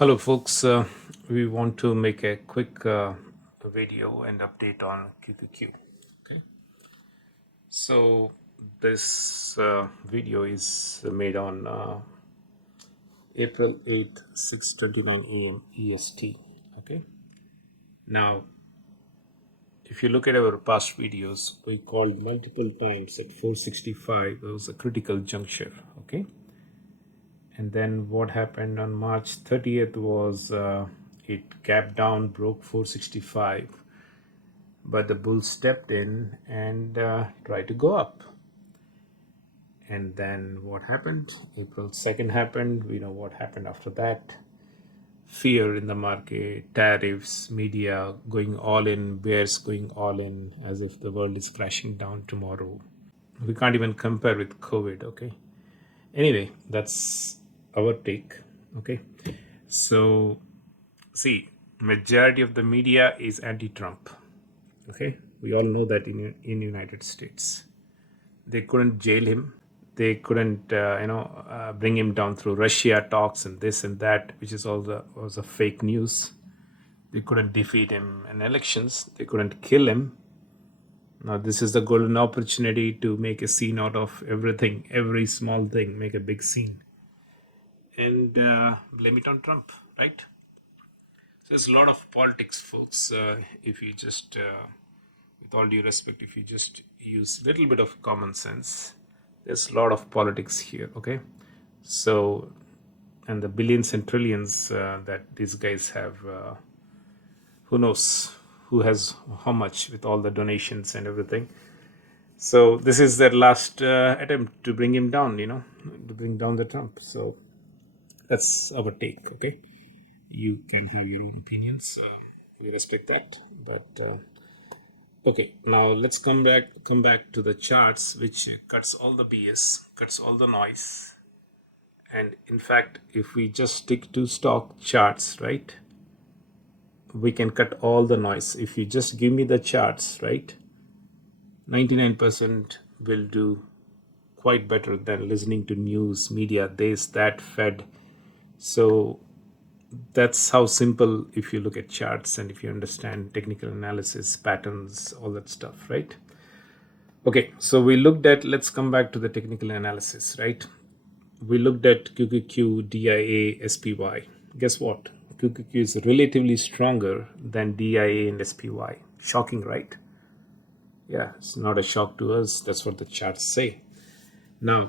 Hello, folks. We want to make a quick video and update on QQQ. Okay. So, this video is made on April 8th, 6:29 a.m. EST. Okay. Now, if you look at our past videos, we called multiple times at 465. It was a critical juncture. Okay. And then what happened on March 30th was it gapped down, broke 465, but the bull stepped in and tried to go up. And then what happened? April 2nd happened. We know what happened after that. Fear in the market, tariffs, media going all in, bears going all in as if the world is crashing down tomorrow. We can't even compare with COVID, okay? Anyway, that's our take, okay? So, see, majority of the media is anti-Trump, okay? We all know that in United States. They couldn't jail him. They couldn't, bring him down through Russia talks and this and that, which is all was a fake news. They couldn't defeat him in elections. They couldn't kill him. Now this is the golden opportunity to make a scene out of everything, every small thing, make a big scene, and blame it on Trump, right? So there's a lot of politics, folks. If you just, with all due respect, if you just use a little bit of common sense, there's a lot of politics here, okay? So, and the billions and trillions that these guys have, who knows who has how much with all the donations and everything. So this is their last attempt to bring him down, to bring down the Trump. So that's our take, okay? You can have your own opinions. We respect that, but okay. Now let's come back to the charts, which cuts all the BS, cuts all the noise. And in fact, if we just stick to stock charts, right, we can cut all the noise. If you just give me the charts, right, 99% will do quite better than listening to news, media, this, that, Fed. So that's how simple, if you look at charts and if you understand technical analysis, patterns, all that stuff, right? Okay, so we looked at, let's come back to the technical analysis, right? We looked at QQQ, DIA, SPY. Guess what? QQQ is relatively stronger than DIA and SPY. Shocking, right? Yeah, it's not a shock to us. That's what the charts say. Now,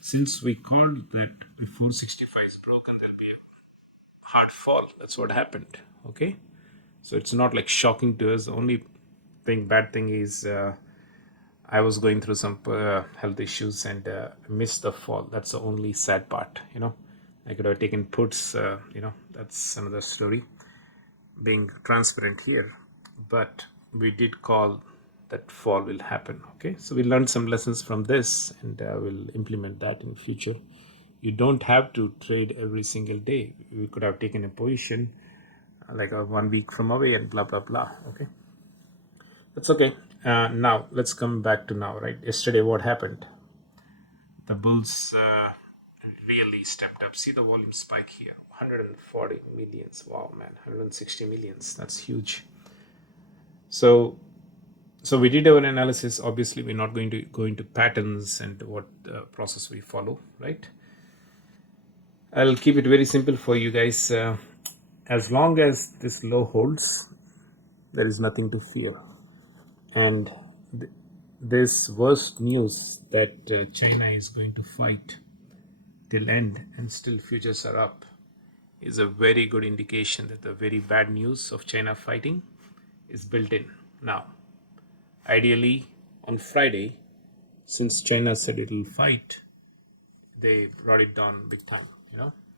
since we called that if 465 is broken, there'll be a hard fall. That's what happened. Okay, so it's not like shocking to us. The only bad thing is I was going through some health issues and missed the fall. That's the only sad part. I could have taken puts. That's another story. Being transparent here, but we did call that fall will happen. Okay, so we learned some lessons from this, and we'll implement that in future. You don't have to trade every single day. We could have taken a position like a 1 week from away and blah blah blah. Okay, that's okay. Now let's come back to now. Right, yesterday what happened? The bulls really stepped up. See the volume spike here, 140 millions. Wow, man, 160 millions. That's huge. So we did our analysis. Obviously, we're not going to go into patterns and what process we follow, right? I'll keep it very simple for you guys. As long as this low holds, there is nothing to fear. And this worst news that China is going to fight till end and still futures are up is a very good indication that the very bad news of China fighting is built in now. Ideally, on Friday, since China said it will fight, they brought it down big time,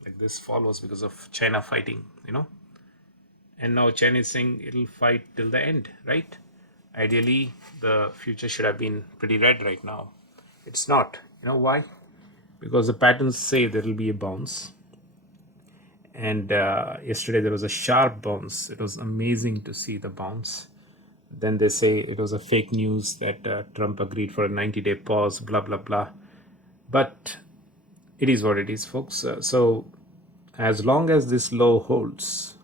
like this fall was because of China fighting, and now China is saying it'll fight till the end, right? Ideally, the future should have been pretty red right now. It's not. You know why? Because the patterns say there will be a bounce. And yesterday there was a sharp bounce. It was amazing to see the bounce. Then they say it was a fake news that Trump agreed for a 90-day pause, blah, blah, blah. But it is what it is, folks. So as long as this low holds,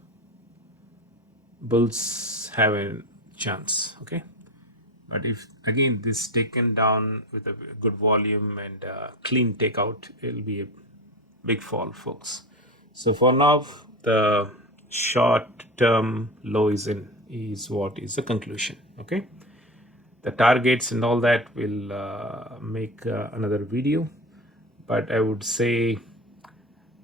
bulls have a chance. Okay, but if again this taken down with a good volume and clean takeout, it'll be a big fall, folks. So for now, the short term low is what is the conclusion. Okay, the targets and all that will make another video, but I would say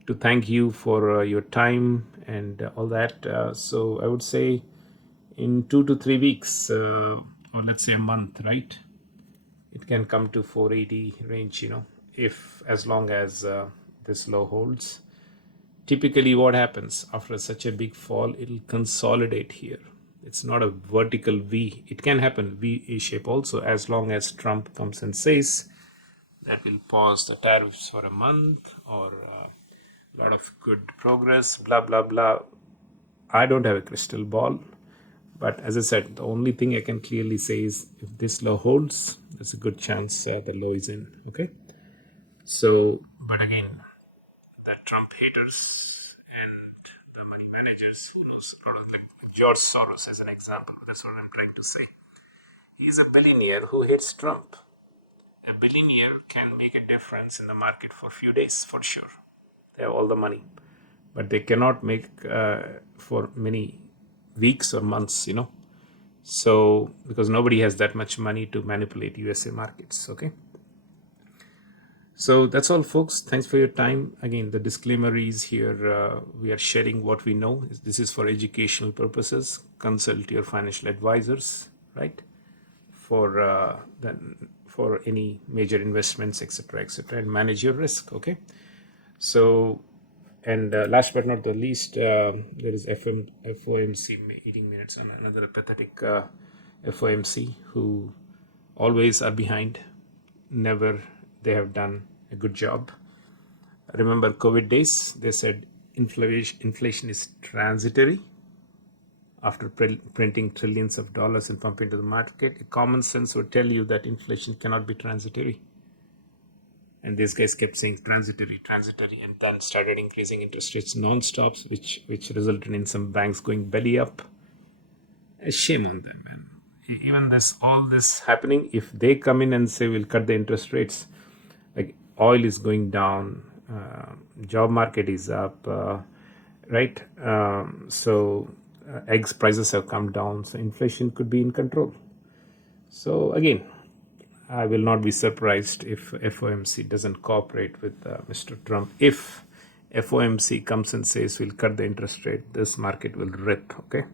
to thank you for your time and all that. So I would say in 2 to 3 weeks, or let's say a month, right? It can come to 480 range, if as long as this low holds. Typically, what happens after such a big fall, it'll consolidate here. It's not a vertical V. It can happen V shape also, as long as Trump comes and says that will pause the tariffs for a month or a lot of good progress, blah, blah, blah. I don't have a crystal ball. But as I said, the only thing I can clearly say is if this low holds, there's a good chance the low is in. Okay. So, but again, the Trump haters and the money managers, who knows, like George Soros as an example. That's what I'm trying to say. He's a billionaire who hates Trump. A billionaire can make a difference in the market for a few days, for sure. They have all the money, but they cannot make for many weeks or months, So, because nobody has that much money to manipulate USA markets, okay? So that's all, folks. Thanks for your time. Again, the disclaimer is here. We are sharing what we know. This is for educational purposes. Consult your financial advisors, right? For any major investments, etc., etc., and manage your risk. Okay. So, and last but not the least, there is FOMC meeting minutes on another pathetic FOMC who always are behind. Never they have done a good job. Remember COVID days? They said inflation is transitory. After printing trillions of dollars and pumping into the market, common sense would tell you that inflation cannot be transitory. And these guys kept saying transitory, and then started increasing interest rates non-stop, which resulted in some banks going belly up. Shame on them, man. Even all this happening, if they come in and say we'll cut the interest rates, like oil is going down, job market is up, right? So eggs prices have come down, so inflation could be in control. So again, I will not be surprised if FOMC doesn't cooperate with Mr. Trump. If FOMC comes and says we'll cut the interest rate, this market will rip, okay?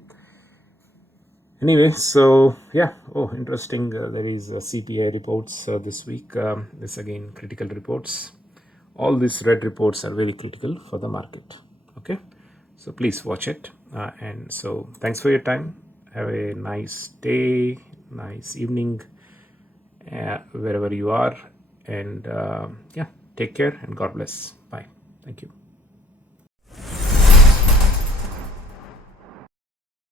Anyway, so yeah, interesting. There is CPI reports this week. This again, critical reports. All these red reports are very critical for the market, okay? So please watch it. And so thanks for your time. Have a nice day, nice evening, wherever you are. And yeah, take care and God bless. Bye. Thank you.